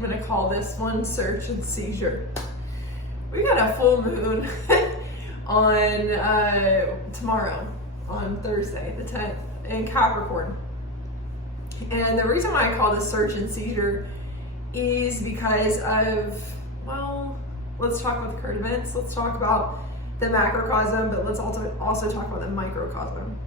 I'm gonna call this one search and seizure. We got a full moon on tomorrow, on Thursday, the 10th, in Capricorn. And the reason why I call this search and seizure is because of, well, let's talk about the current events. Let's talk about the macrocosm, but let's also talk about the microcosm.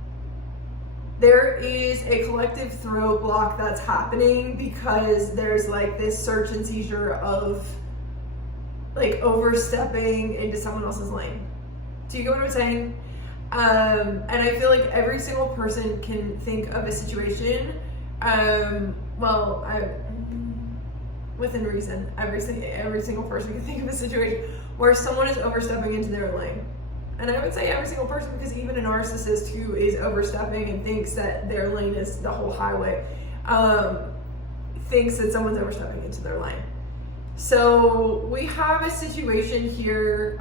There is a collective throat block that's happening because there's like this search and seizure of like overstepping into someone else's lane. Do you get what I'm saying? And I feel like every single person can think of a situation, within reason, every single person can think of a situation where someone is overstepping into their lane. And I would say every single person, because even a narcissist who is overstepping and thinks that their lane is the whole highway, thinks that someone's overstepping into their lane. So we have a situation here.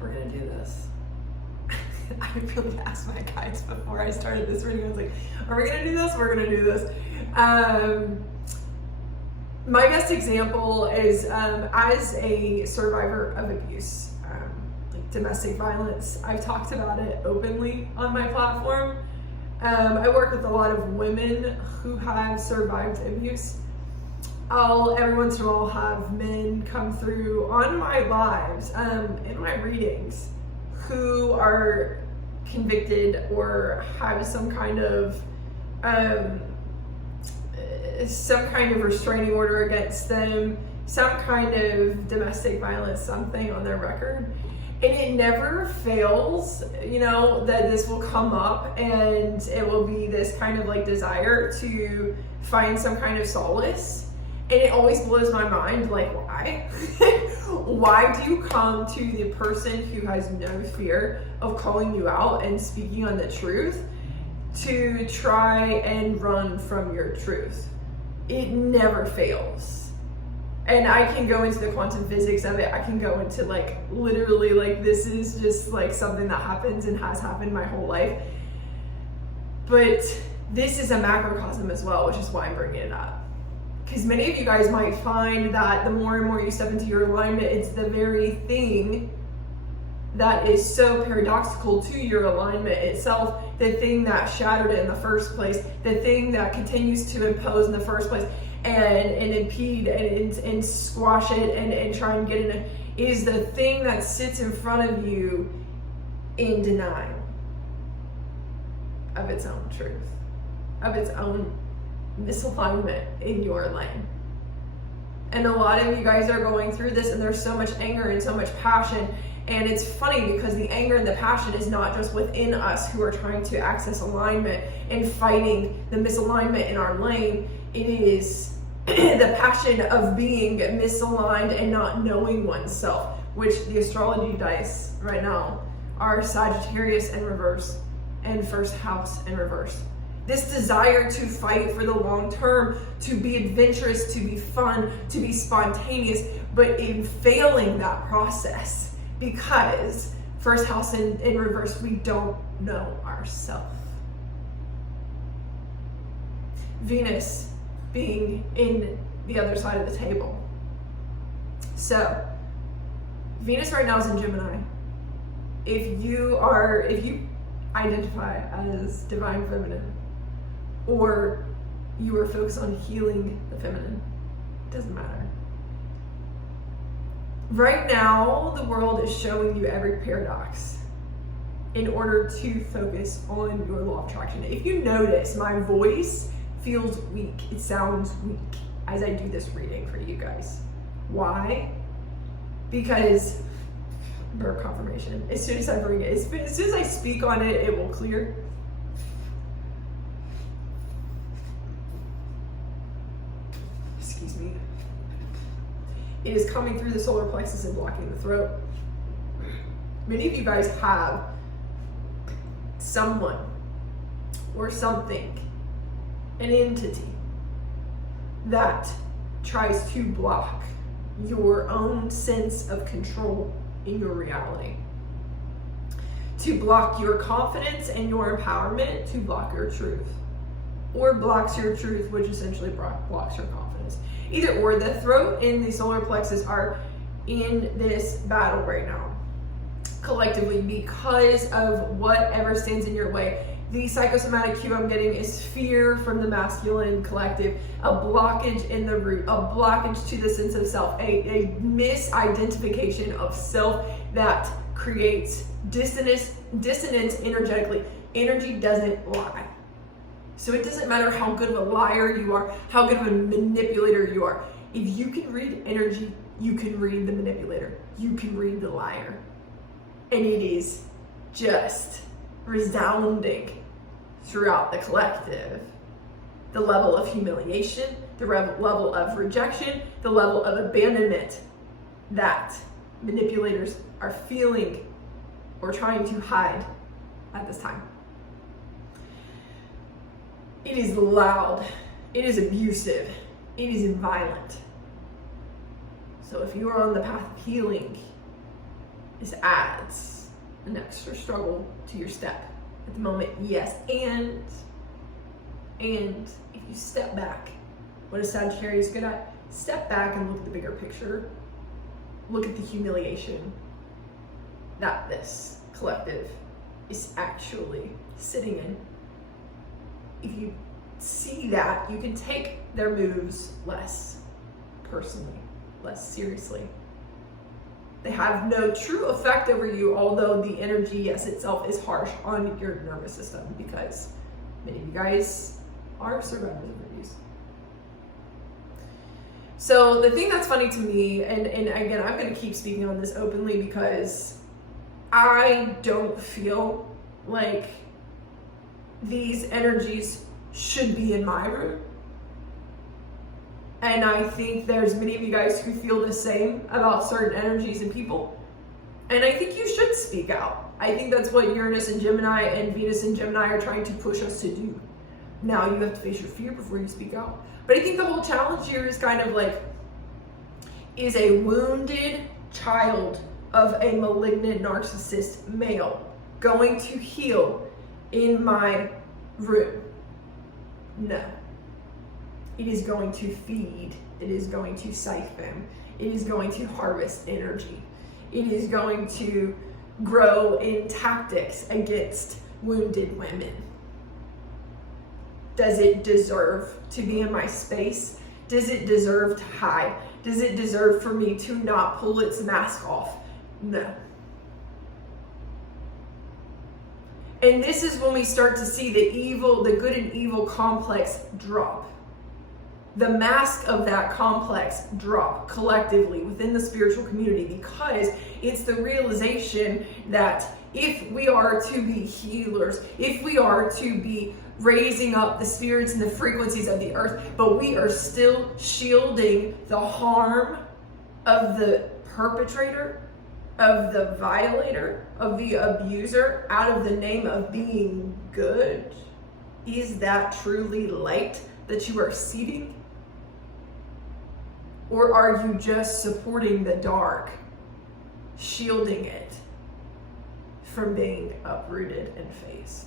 We're gonna do this. I really asked my guides before I started this reading. I was like, are we gonna do this? We're gonna do this. My best example is as a survivor of abuse, like domestic violence. I've talked about it openly on my platform. I work with a lot of women who have survived abuse. I'll every once in a while have men come through on my lives, in my readings, who are convicted or have some kind of restraining order against them, some kind of domestic violence, something on their record. And it never fails, that this will come up and it will be this kind of like desire to find some kind of solace. And it always blows my mind, like, why? Why do you come to the person who has no fear of calling you out and speaking on the truth to try and run from your truth? It never fails. And I can go into the quantum physics of it. I can go into like literally like this is just like something that happens and has happened my whole life. But this is a macrocosm as well, which is why I'm bringing it up. Because many of you guys might find that the more and more you step into your alignment, it's the very thing that is so paradoxical to your alignment itself, the thing that shattered it in the first place, the thing that continues to impose in the first place and impede and squash it and try and get in it, is the thing that sits in front of you in denial of its own truth, of its own misalignment in your lane. And a lot of you guys are going through this, and there's so much anger and so much passion. And it's funny because the anger and the passion is not just within us who are trying to access alignment and fighting the misalignment in our lane. It is the passion of being misaligned and not knowing oneself, which the astrology dice right now are Sagittarius in reverse and first house in reverse. This desire to fight for the long term, to be adventurous, to be fun, to be spontaneous, but in failing that process because first house in reverse, we don't know ourselves. Venus being in the other side of the table. So, Venus right now is in Gemini. If you identify as divine feminine, or you are focused on healing the feminine, it doesn't matter. Right now, the world is showing you every paradox in order to focus on your law of attraction. If you notice, my voice feels weak. It sounds weak as I do this reading for you guys. Why? Because birth confirmation. As soon as I bring it, as soon as I speak on it, it will clear. Excuse me. It is coming through the solar plexus and blocking the throat. Many of you guys have someone or something, an entity that tries to block your own sense of control in your reality, to block your confidence and your empowerment, to block your truth. or blocks your truth, which essentially blocks your confidence. Either or, the throat and the solar plexus are in this battle right now, collectively, because of whatever stands in your way. The psychosomatic cue I'm getting is fear from the masculine collective, a blockage in the root, a blockage to the sense of self, a misidentification of self that creates dissonance energetically. Energy doesn't lie. So it doesn't matter how good of a liar you are, how good of a manipulator you are. If you can read energy, you can read the manipulator. You can read the liar. And it is just resounding throughout the collective. The level of humiliation, the level of rejection, the level of abandonment that manipulators are feeling or trying to hide at this time. It is loud, it is abusive, it is violent. So if you are on the path of healing, this adds an extra struggle to your step at the moment, yes. And if you step back, what is Sagittarius good at? Step back and look at the bigger picture. Look at the humiliation that this collective is actually sitting in. If you see that, you can take their moves less personally, less seriously. They have no true effect over you, although the energy, yes, itself is harsh on your nervous system, because many of you guys are survivors of abuse. So the thing that's funny to me, and again, I'm going to keep speaking on this openly because I don't feel like these energies should be in my room. And I think there's many of you guys who feel the same about certain energies and people. And I think you should speak out. I think that's what Uranus and Gemini and Venus and Gemini are trying to push us to do. Now you have to face your fear before you speak out. But I think the whole challenge here is kind of like, is a wounded child of a malignant narcissist male going to heal in my room? No. It is going to feed. It is going to siphon. It is going to harvest energy. It is going to grow in tactics against wounded women. Does it deserve to be in my space? Does it deserve to hide? Does it deserve for me to not pull its mask off? No. And this is when we start to see the good and evil complex drop. The mask of that complex drop collectively within the spiritual community, because it's the realization that if we are to be healers, if we are to be raising up the spirits and the frequencies of the earth, but we are still shielding the harm of the perpetrator, of the violator, of the abuser out of the name of being good, is that truly light that you are seeding? Or are you just supporting the dark, shielding it from being uprooted and faced?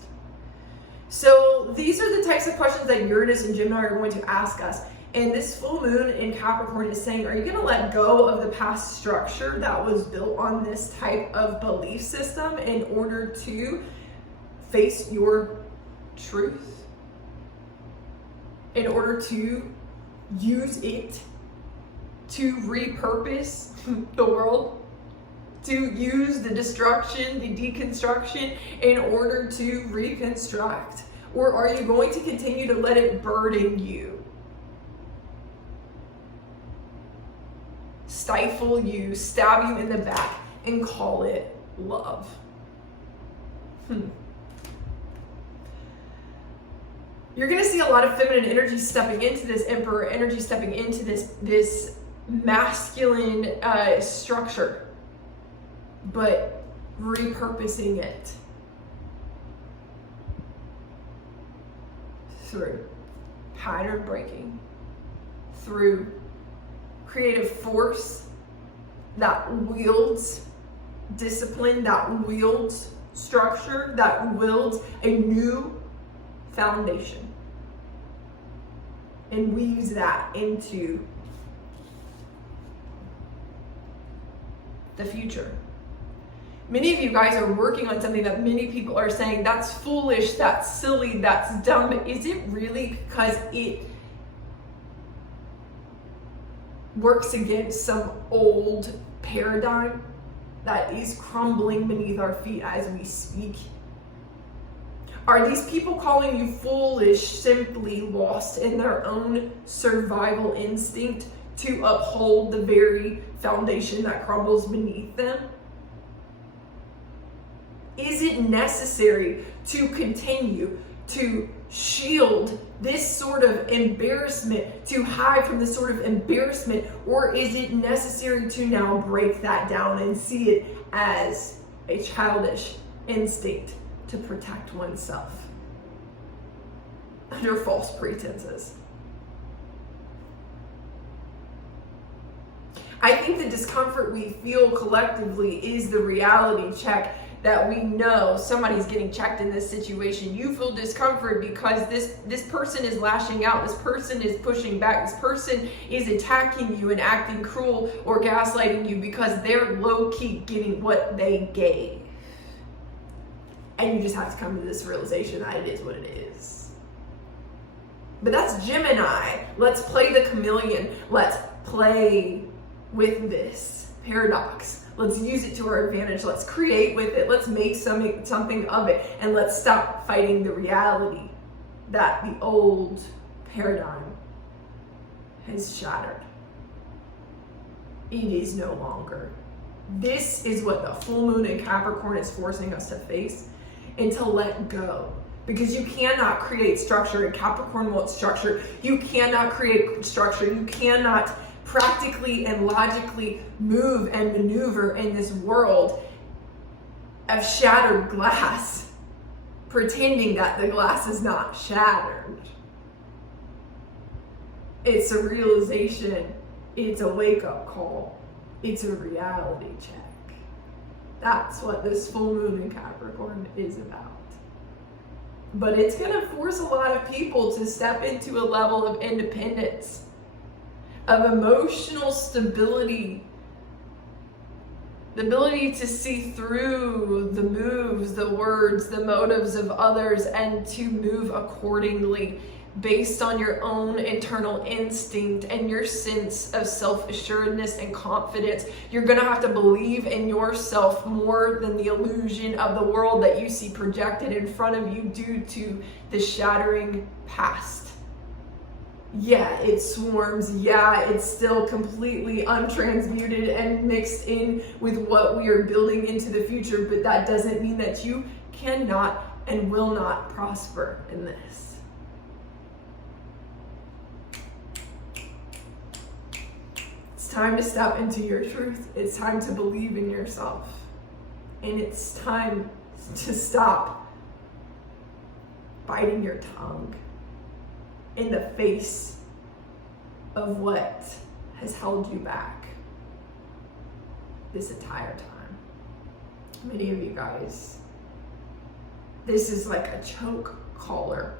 So these are the types of questions that Uranus and Gemini are going to ask us. And this full moon in Capricorn is saying, are you going to let go of the past structure that was built on this type of belief system in order to face your truth? In order to use it to repurpose the world, to use the destruction, the deconstruction in order to reconstruct? Or are you going to continue to let it burden you, stifle you, stab you in the back, and call it love? You're going to see a lot of feminine energy stepping into this, emperor energy stepping into this masculine structure, but repurposing it through pattern breaking, through creative force that wields discipline, that wields structure, that wields a new foundation. and weaves that into the future. Many of you guys are working on something that many people are saying, that's foolish, that's silly, that's dumb. But is it really because it works against some old paradigm that is crumbling beneath our feet as we speak? Are these people calling you foolish simply lost in their own survival instinct to uphold the very foundation that crumbles beneath them? Is it necessary to continue to shield this sort of embarrassment, to hide from this sort of embarrassment, or is it necessary to now break that down and see it as a childish instinct to protect oneself under false pretenses? I think the discomfort we feel collectively is the reality check that we know somebody's getting checked in this situation. You feel discomfort because this person is lashing out, this person is pushing back, this person is attacking you and acting cruel or gaslighting you because they're low-key getting what they gave. And you just have to come to this realization that it is what it is. But that's Gemini. Let's play the chameleon. Let's play with this paradox. Let's use it to our advantage. Let's create with it. Let's make something of it. And let's stop fighting the reality that the old paradigm has shattered. It is no longer. This is what the full moon in Capricorn is forcing us to face and to let go. Because you cannot create structure, and Capricorn wants structure. You cannot create structure. You cannot practically and logically move and maneuver in this world of shattered glass, pretending that the glass is not shattered. It's a realization, it's a wake-up call, it's a reality check. That's what this full moon in Capricorn is about. But it's going to force a lot of people to step into a level of independence, of emotional stability, the ability to see through the moves, the words, the motives of others, and to move accordingly based on your own internal instinct and your sense of self-assuredness and confidence. You're going to have to believe in yourself more than the illusion of the world that you see projected in front of you due to the shattering past. Yeah, it swarms. Yeah, it's still completely untransmuted and mixed in with what we are building into the future, but that doesn't mean that you cannot and will not prosper in this. It's time to step into your truth. It's time to believe in yourself. And it's time to stop biting your tongue in the face of what has held you back this entire time. Many of you guys, this is like a choke collar.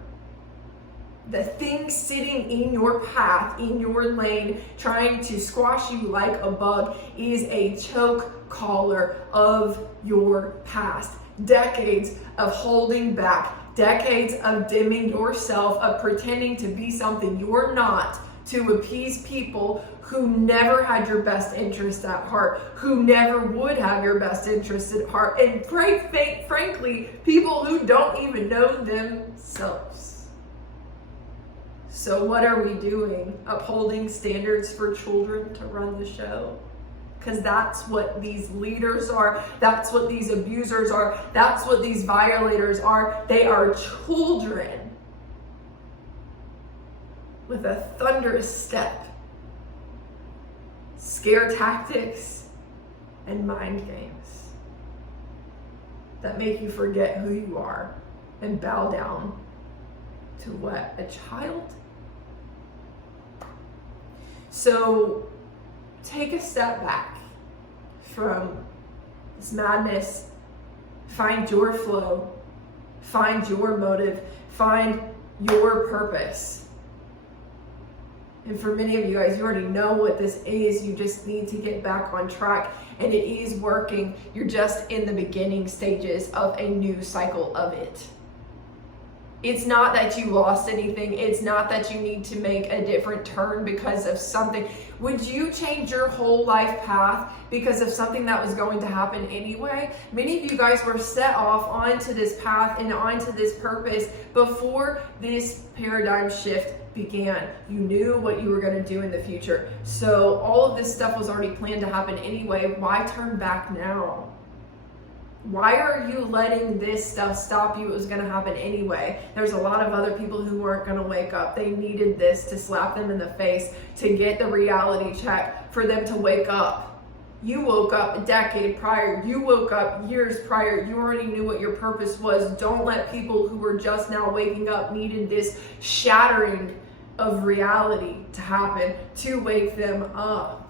The thing sitting in your path, in your lane, trying to squash you like a bug is a choke collar of your past. Decades of holding back, decades of dimming yourself, of pretending to be something you're not, to appease people who never had your best interest at heart, who never would have your best interest at heart, and frankly, people who don't even know themselves. So what are we doing? Upholding standards for children to run the show? Because that's what these leaders are. That's what these abusers are. That's what these violators are. They are children with a thunderous step, scare tactics, and mind games that make you forget who you are and bow down to what? A child? So take a step back from this madness, find your flow, find your motive, find your purpose, And for many of you guys, you already know what this is. You just need to get back on track, and it is working. You're just in the beginning stages of a new cycle of it. It's not that you lost anything. It's not that you need to make a different turn because of something. Would you change your whole life path because of something that was going to happen anyway? Many of you guys were set off onto this path and onto this purpose before this paradigm shift began. You knew what you were going to do in the future. So all of this stuff was already planned to happen anyway. Why turn back now? Why are you letting this stuff stop you? It was going to happen anyway. There's a lot of other people who weren't going to wake up. They needed this to slap them in the face, to get the reality check, for them to wake up. You woke up a decade prior. You woke up years prior. You already knew what your purpose was. Don't let people who were just now waking up needed this shattering of reality to happen to wake them up.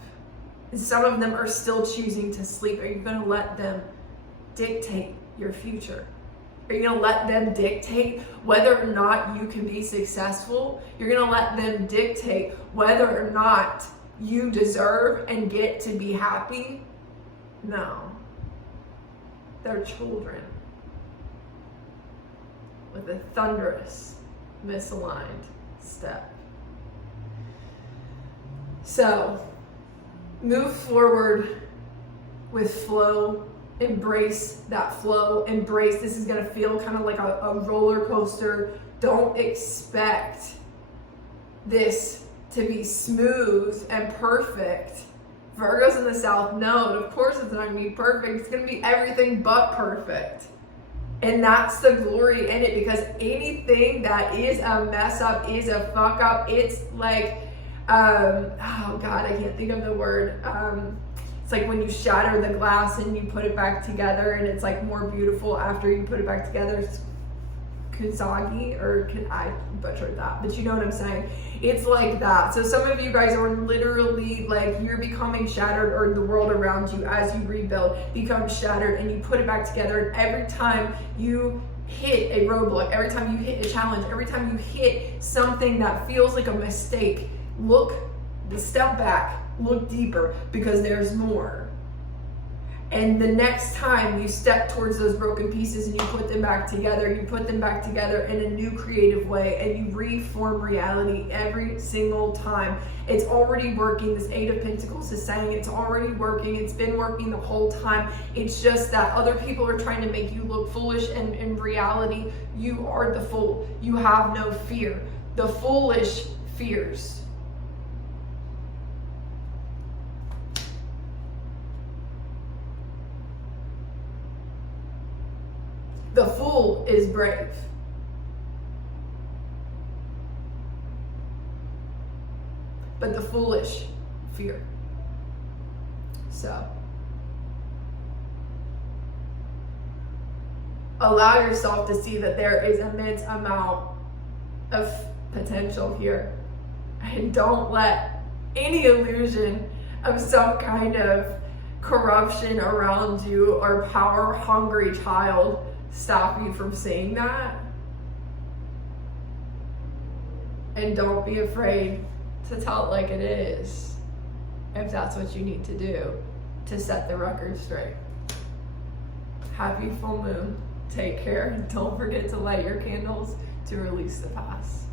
And some of them are still choosing to sleep. Are you going to let them dictate your future? Are you going to let them dictate whether or not you can be successful? You're going to let them dictate whether or not you deserve and get to be happy? No. They're children with a thunderous, misaligned step. So, move forward with flow. Embrace that flow. Embrace, this is going to feel kind of like a roller coaster. Don't expect this to be smooth and perfect. Virgos in the South Node, of course it's not going to be perfect. It's going to be everything but perfect. And that's the glory in it, because anything that is a mess up is a fuck up. It's like, oh God, I can't think of the word. It's like when you shatter the glass and you put it back together, and it's like more beautiful after you put it back together. It's Kuzagi, or I butchered that, but you know what I'm saying. It's like that. So some of you guys are literally like, you're becoming shattered, or the world around you as you rebuild becomes shattered, and you put it back together. And every time you hit a roadblock, every time you hit a challenge, every time you hit something that feels like a mistake, step back, look deeper, because there's more. And the next time you step towards those broken pieces and you put them back together in a new creative way, and you reform reality every single time. It's already working. This Eight of Pentacles is saying it's already working. It's been working the whole time. It's just that other people are trying to make you look foolish, and in reality, you are the fool. You have no fear. The foolish fears. The fool is brave. But the foolish fear. So, allow yourself to see that there is an immense amount of potential here. And don't let any illusion of some kind of corruption around you or power-hungry child stop you from seeing that. And don't be afraid to tell it like it is, if that's what you need to do to set the record straight. Happy full moon. Take care, and don't forget to light your candles to release the past.